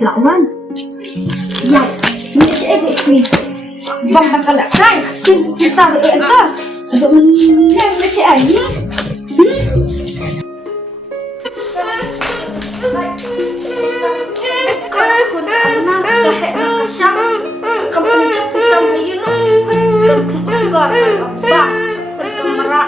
lawan. Ya, ini cek bang nakalakan. Kita ito. Aduh, menang na si Ani. Ako na kahit nakasama. Kapag putang ayun, ba? Kamera.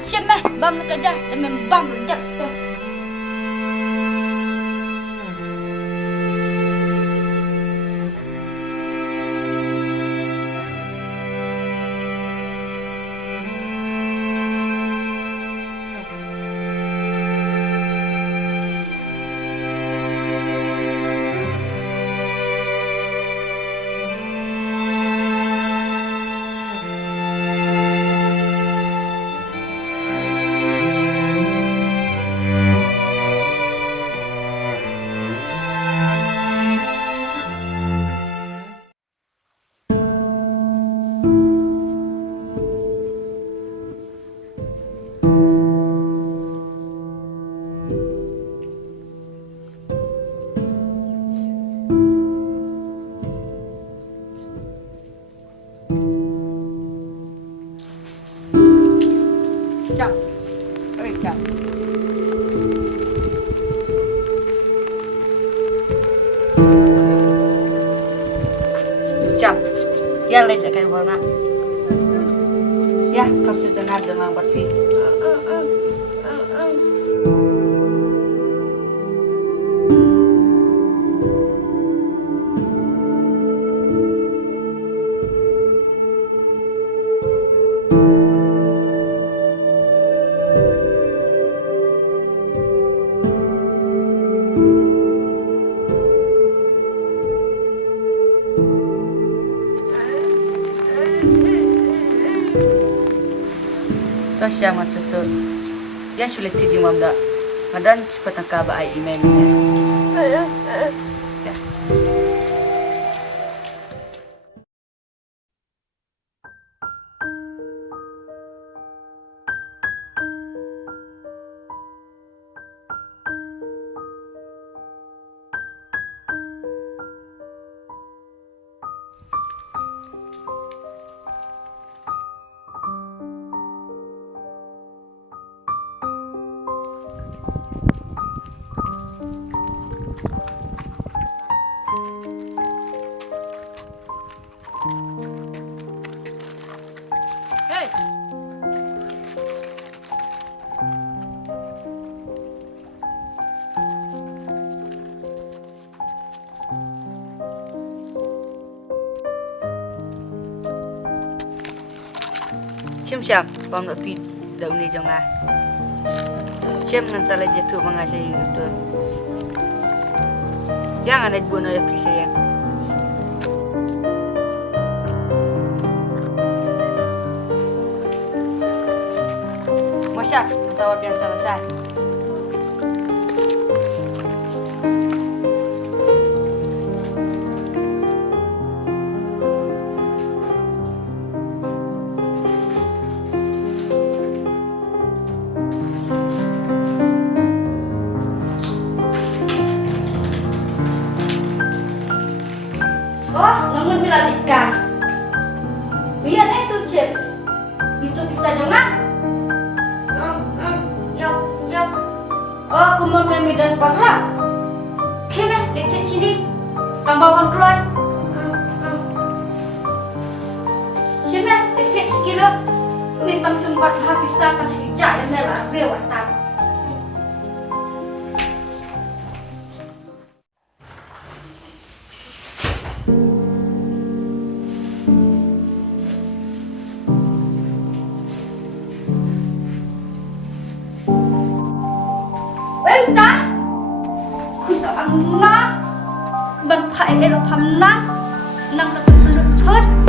Shym bam nak aja, dan bam rejak stuff. Jang, Jang. Jang, ya lain kayak warna. Ya, kamu sudah nada dengan berarti. Terus ya maksud tu, ya sulit tidur mamda, madan cepat nak bayi email. Ya. Shym pam nak pi dah ni Jong I. Shym nan salah jatuh mengasih itu. Jangan ada bunuh ya please sayang. Masya, tawar yang selesai. shym teknik skill ni pancung buat habisa kan hijau yang merah lewat tam. Wenta, kuda anak, ban pai elu pamna, nang tak terlucut.